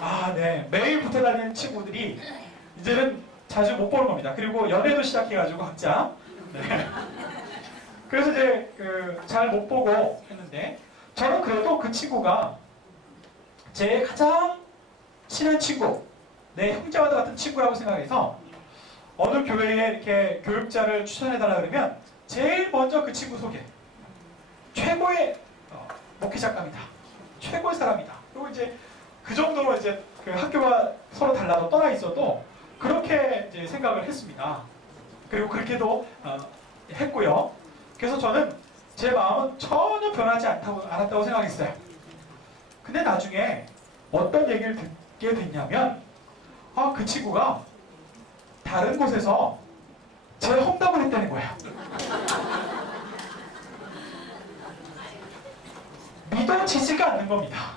아, 네. 매일 붙어 다니는 친구들이 이제는 자주 못 보는 겁니다. 그리고 연애도 시작해가지고 각자. 네. 그래서 이제 잘 못 보고 했는데, 저는 그래도 그 친구가 제 가장 친한 친구, 내 형제와도 같은 친구라고 생각해서 어느 교회에 이렇게 교육자를 추천해달라 그러면 제일 먼저 그 친구 소개. 최고의 목회작가입니다. 최고의 사람이다. 그리고 이제 그 정도로 이제 그 학교가 서로 달라도 떠나 있어도 그렇게 이제 생각을 했습니다. 그리고 그렇게도 했고요. 그래서 저는 제 마음은 전혀 변하지 않았다고 생각했어요. 근데 나중에 어떤 얘기를 듣게 됐냐면, 그 친구가 다른 곳에서 제 험담을 했다는 거예요. 믿어지지가 않는 겁니다.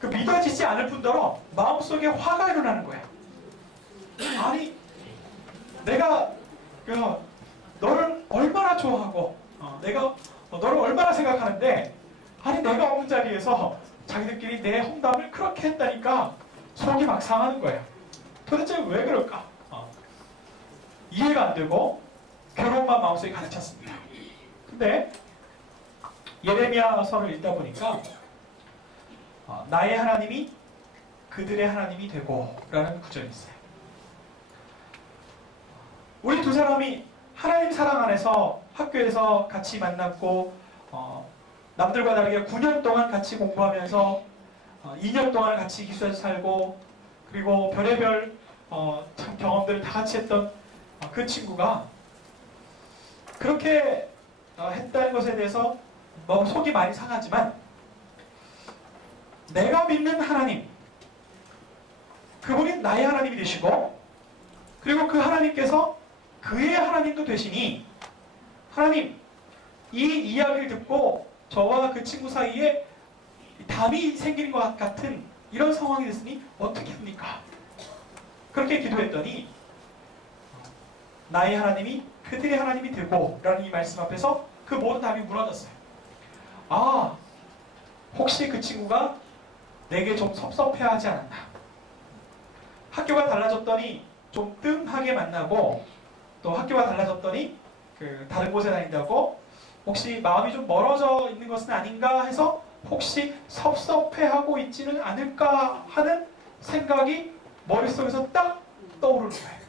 그 믿어지지 않을 뿐더러 마음속에 화가 일어나는 거예요. 아니, 내가 너를 얼마나 좋아하고 내가 너를 얼마나 생각하는데, 아니 내가 없는 자리에서 자기들끼리 내 험담을 그렇게 했다니까 속이 막 상하는 거예요. 도대체 왜 그럴까? 이해가 안 되고 괴로움만 마음속에 가득 찼습니다. 근데 예레미야서를 읽다 보니까 나의 하나님이 그들의 하나님이 되고 라는 구절이 있어요. 우리 두 사람이 하나님 사랑 안에서 학교에서 같이 만났고 남들과 다르게 9년 동안 같이 공부하면서 2년 동안 같이 기숙사에서 살고, 그리고 별의별 참 경험들을 다 같이 했던 그 친구가 그렇게 했다는 것에 대해서 속이 많이 상하지만, 내가 믿는 하나님, 그분이 나의 하나님이 되시고, 그리고 그 하나님께서 그의 하나님도 되시니, 하나님, 이 이야기를 듣고 저와 그 친구 사이에 담이 생기는 것 같은 이런 상황이 됐으니 어떻게 합니까? 그렇게 기도했더니 나의 하나님이 그들의 하나님이 되고 라는 이 말씀 앞에서 그 모든 담이 무너졌어요. 혹시 그 친구가 내게 좀 섭섭해하지 않았나? 학교가 달라졌더니 좀 뜸하게 만나고, 또 학교가 달라졌더니 다른 곳에 다닌다고 혹시 마음이 좀 멀어져 있는 것은 아닌가 해서 혹시 섭섭해하고 있지는 않을까 하는 생각이 머릿속에서 딱 떠오르는 거예요.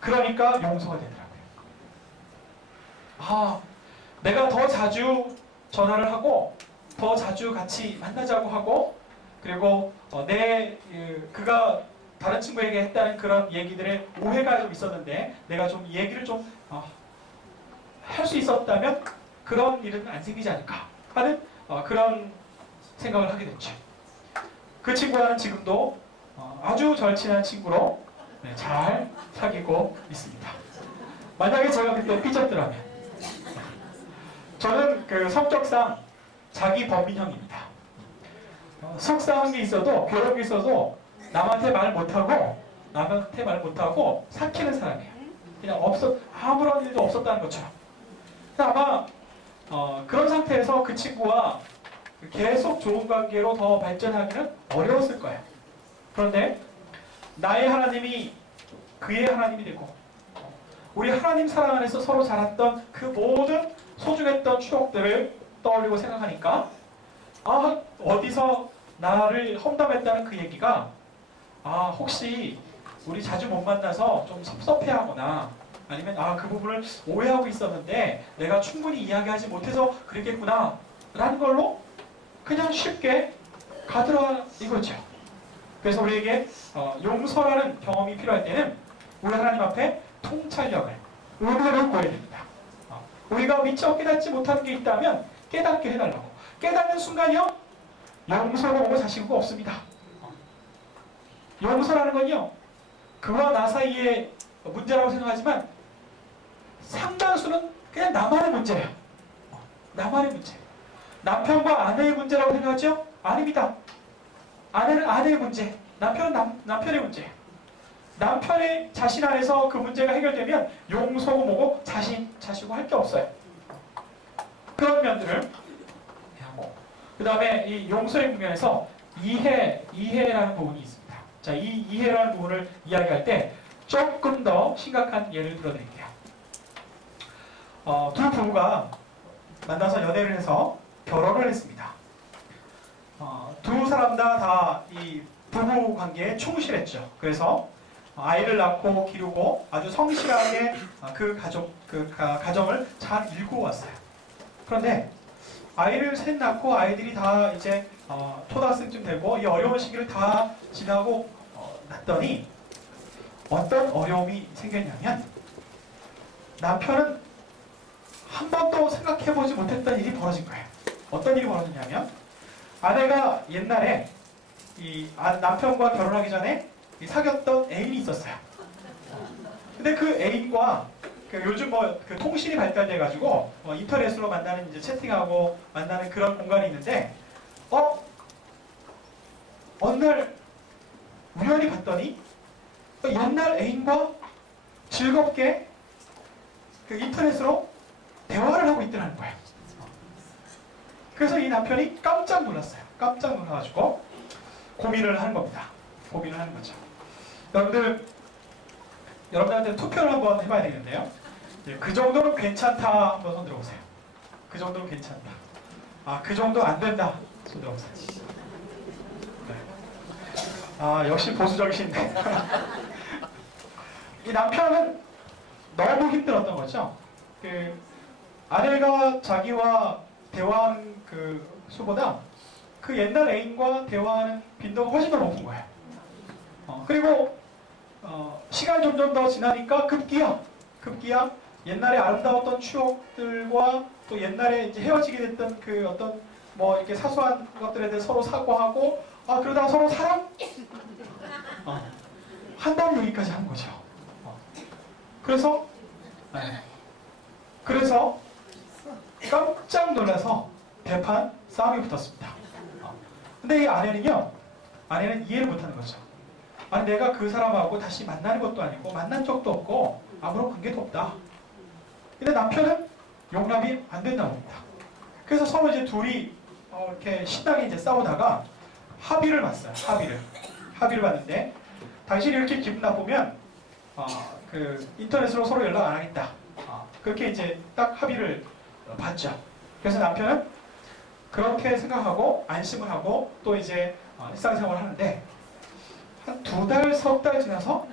그러니까 용서가 되더라고요. 내가 더 자주 전화를 하고 더 자주 같이 만나자고 하고, 그리고 그가 다른 친구에게 했다는 그런 얘기들의 오해가 좀 있었는데 내가 좀 얘기를 좀 할 수 있었다면 그런 일은 안 생기지 않을까 하는 그런 생각을 하게 됐죠. 그 친구와는 지금도 아주 절친한 친구로 잘 사귀고 있습니다. 만약에 제가 그때 삐졌더라면, 저는 성격상 자기 범인형입니다. 속상한 게 있어도, 괴로운 게 있어도 남한테 말 못하고 삭히는 사람이에요. 그냥 아무런 일도 없었다는 것처럼. 아마 그런 상태에서 그 친구와 계속 좋은 관계로 더 발전하기는 어려웠을 거예요. 그런데 나의 하나님이 그의 하나님이 되고, 우리 하나님 사랑 안에서 서로 자랐던 그 모든 소중했던 추억들을 떠올리고 생각하니까, 어디서 나를 험담했다는 그 얘기가 혹시 우리 자주 못 만나서 좀 섭섭해하거나, 아니면 그 부분을 오해하고 있었는데 내가 충분히 이야기하지 못해서 그랬겠구나 라는 걸로 그냥 쉽게 가더라 이거죠. 그래서 우리에게 용서라는 경험이 필요할 때는 우리 하나님 앞에 통찰력을, 은혜를 구해야 됩니다. 우리가 미처 깨닫지 못하는 게 있다면 깨닫게 해달라고. 깨닫는 순간이요, 용서가 오고 자시고 없습니다. 용서라는 건요, 그와 나 사이의 문제라고 생각하지만 상당수는 그냥 나만의 문제예요. 나만의 문제. 남편과 아내의 문제라고 생각하죠? 아닙니다. 아내는 아내의 문제, 남편은 남편의 문제. 남편의 자신 안에서 그 문제가 해결되면 용서고 뭐고 자시고 할 게 없어요. 그런 면들을 그 다음에 이 용서의 국면에서 이해라는 부분이 있습니다. 자, 이 이해라는 부분을 이야기할 때 조금 더 심각한 예를 들어드릴게요. 두 부부가 만나서 연애를 해서 결혼을 했습니다. 두 사람 다 이 부부 관계에 충실했죠. 그래서 아이를 낳고 기르고 아주 성실하게 가정을 잘 이끌고 왔어요. 그런데 아이를 셋 낳고 아이들이 다 이제 초등학생쯤 되고 이 어려운 시기를 다 지나고 났더니 어떤 어려움이 생겼냐면 남편은 한 번도 생각해보지 못했던 일이 벌어진 거예요. 어떤 일이 벌어졌냐면 아내가 옛날에 이 남편과 결혼하기 전에 사귀었던 애인이 있었어요. 근데 그 애인과 요즘 그 통신이 발달돼가지고 인터넷으로 만나는 이제 채팅하고 만나는 그런 공간이 있는데 어느 날 우연히 봤더니 옛날 애인과 즐겁게 그 인터넷으로 대화를 하고 있더라는 거예요. 그래서 이 남편이 깜짝 놀랐어요. 깜짝 놀라가지고 고민을 하는 겁니다. 고민을 하는 거죠. 여러분들한테 투표를 한번 해봐야 되겠는데요. 그 정도는 괜찮다 한번 손 들어보세요. 그 정도는 괜찮다. 그 정도 안 된다 손 들어보세요. 네. 역시 보수적이신데 이 남편은 너무 힘들었던 거죠. 아내가 자기와 대화하는 그 수보다 그 옛날 애인과 대화하는 빈도가 훨씬 더 높은 거예요. 그리고 시간이 점점 더 지나니까 급기야 옛날에 아름다웠던 추억들과 또 옛날에 이제 헤어지게 됐던 그 어떤 뭐 이렇게 사소한 것들에 대해 서로 사과하고 그러다가 서로 사랑 한다는 얘기까지 하는 거죠. 그래서 깜짝 놀라서 대판 싸움이 붙었습니다. 근데 이 아내는 이해를 못하는 거죠. 내가 그 사람하고 다시 만나는 것도 아니고 만난 적도 없고 아무런 관계도 없다. 근데 남편은 용납이 안 된다고 합니다. 그래서 서로 이제 둘이 이렇게 신나게 이제 싸우다가 합의를 봤어요. 합의를 봤는데 당신이 이렇게 기분 나쁘면 그 인터넷으로 서로 연락 안 하겠다. 그렇게 이제 딱 합의를 봤죠. 그래서 남편은 그렇게 생각하고 안심을 하고 또 이제 일상생활을 하는데 한 2달, 3달 지나서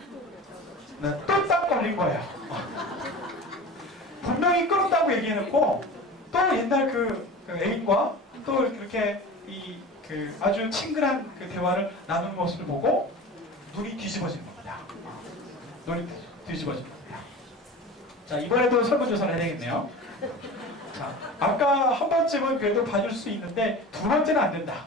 또 딱 걸린 거예요. 분명히 끊었다고 얘기해놓고 또 옛날 그 애인과 또 이렇게 그 아주 친근한 그 대화를 나누는 모습을 보고 눈이 뒤집어지는 겁니다. 눈이 뒤집어지는 겁니다. 자, 이번에도 설문조사를 해야 되겠네요. 자, 아까 한 번쯤은 그래도 봐줄 수 있는데 두 번째는 안 된다.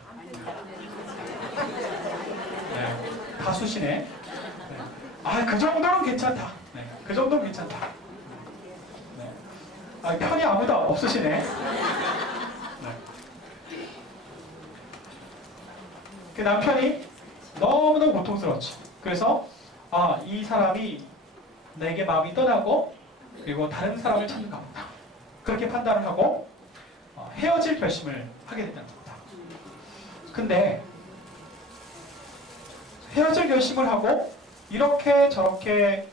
네, 다수시네. 네. 그 정도는 괜찮다. 네, 그 정도는 괜찮다. 네. 편이 아무도 없으시네. 네. 그 남편이 너무너무 고통스러웠죠. 그래서 이 사람이 내게 마음이 떠나고 그리고 다른 사람을 찾는가 보다. 그렇게 판단을 하고 헤어질 결심을 하게 됐다는 겁니다. 근데 헤어질 결심을 하고 이렇게 저렇게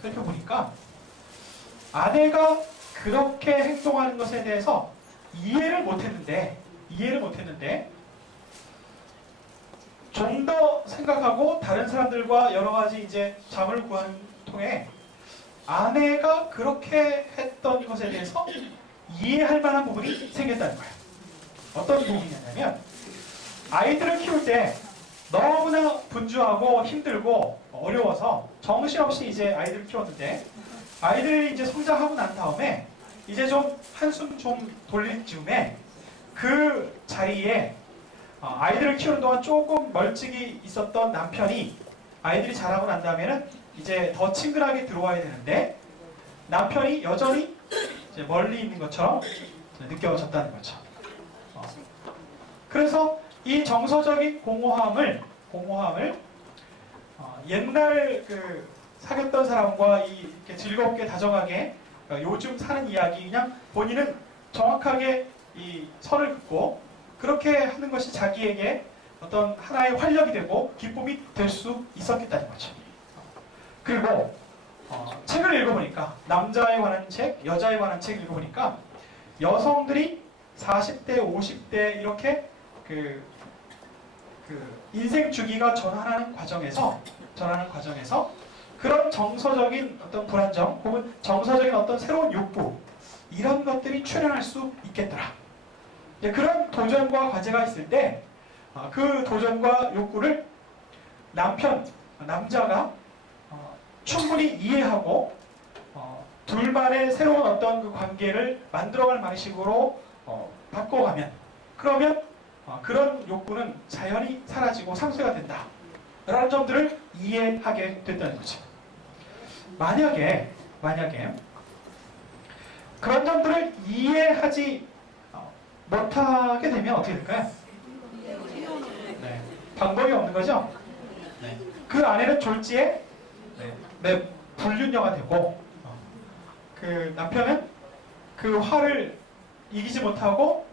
살펴보니까 아내가 그렇게 행동하는 것에 대해서 이해를 못했는데 좀 더 생각하고 다른 사람들과 여러 가지 이제 자문을 구하는 통해 아내가 그렇게 했던 것에 대해서 이해할 만한 부분이 생겼다는 거예요. 어떤 부분이냐면 아이들을 키울 때 너무나 분주하고 힘들고 어려워서 정신없이 이제 아이들을 키웠는데 아이들이 이제 성장하고 난 다음에 이제 좀 한숨 좀 돌릴 즈음에 그 자리에 아이들을 키우는 동안 조금 멀찍이 있었던 남편이 아이들이 자라고 난 다음에는 이제 더 친근하게 들어와야 되는데 남편이 여전히 이제 멀리 있는 것처럼 느껴졌다는 거죠. 그래서 이 정서적인 공허함을 옛날 사귀었던 사람과 이렇게 즐겁게 다정하게 요즘 사는 이야기 그냥 본인은 정확하게 이 선을 긋고 그렇게 하는 것이 자기에게 어떤 하나의 활력이 되고 기쁨이 될 수 있었겠다는 거죠. 그리고 책을 읽어보니까 남자에 관한 책, 여자에 관한 책 읽어보니까 여성들이 40대, 50대 이렇게 그 인생 주기가 전환하는 과정에서 그런 정서적인 어떤 불안정 혹은 정서적인 어떤 새로운 욕구 이런 것들이 출현할 수 있겠더라. 그런 도전과 과제가 있을 때 그 도전과 욕구를 남자가 충분히 이해하고 둘만의 새로운 어떤 그 관계를 만들어갈 방식으로 바꿔가면 그러면 그런 욕구는 자연히 사라지고 상쇄가 된다. 라는 점들을 이해하게 됐다는 거죠. 만약에 그런 점들을 이해하지 못하게 되면 어떻게 될까요? 네. 방법이 없는 거죠? 네. 그 안에는 졸지에 불륜녀가 되고 그 남편은 그 화를 이기지 못하고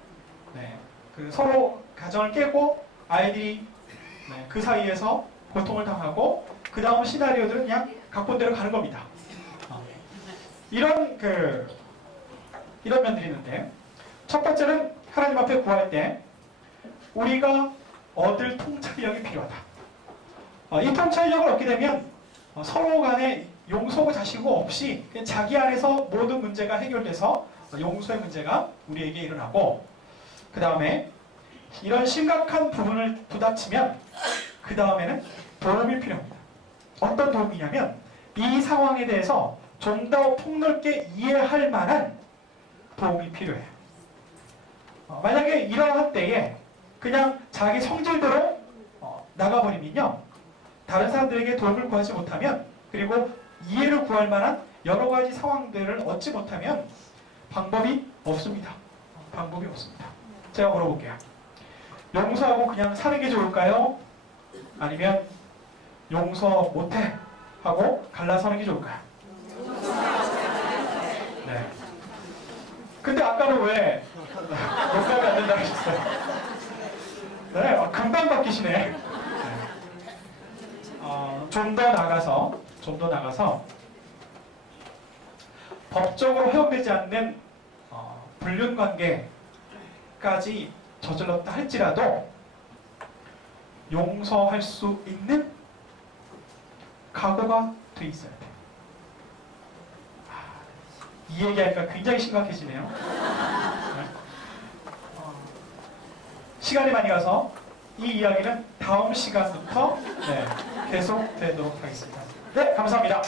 그 서로 가정을 깨고 아이들이 그 사이에서 고통을 당하고 그 다음 시나리오들은 그냥 각본대로 가는 겁니다. 이런 면들이 있는데 첫 번째는 하나님 앞에 구할 때 우리가 얻을 통찰력이 필요하다. 이 통찰력을 얻게 되면 서로 간에 용서고 자시고 없이 그냥 자기 안에서 모든 문제가 해결돼서 용서의 문제가 우리에게 일어나고 그 다음에 이런 심각한 부분을 부닥치면 그 다음에는 도움이 필요합니다. 어떤 도움이냐면 이 상황에 대해서 좀 더 폭넓게 이해할 만한 도움이 필요해요. 만약에 이러한 때에 그냥 자기 성질대로 나가버리면요. 다른 사람들에게 도움을 구하지 못하면 그리고 이해를 구할 만한 여러 가지 상황들을 얻지 못하면 방법이 없습니다. 방법이 없습니다. 제가 물어볼게요. 용서하고 그냥 사는 게 좋을까요? 아니면 용서 못해 하고 갈라서는 게 좋을까요? 네. 근데 아까는 왜 용서하면 안 된다고 하셨어요? 네, 금방 바뀌시네. 좀 더 나가서 법적으로 허용되지 않는 불륜 관계까지 저질렀다 할지라도 용서할 수 있는 각오가 돼 있어야 돼. 이 얘기하니까 굉장히 심각해지네요. 네. 시간이 많이 가서 이 이야기는 다음 시간부터 계속되도록 하겠습니다. 네, 감사합니다.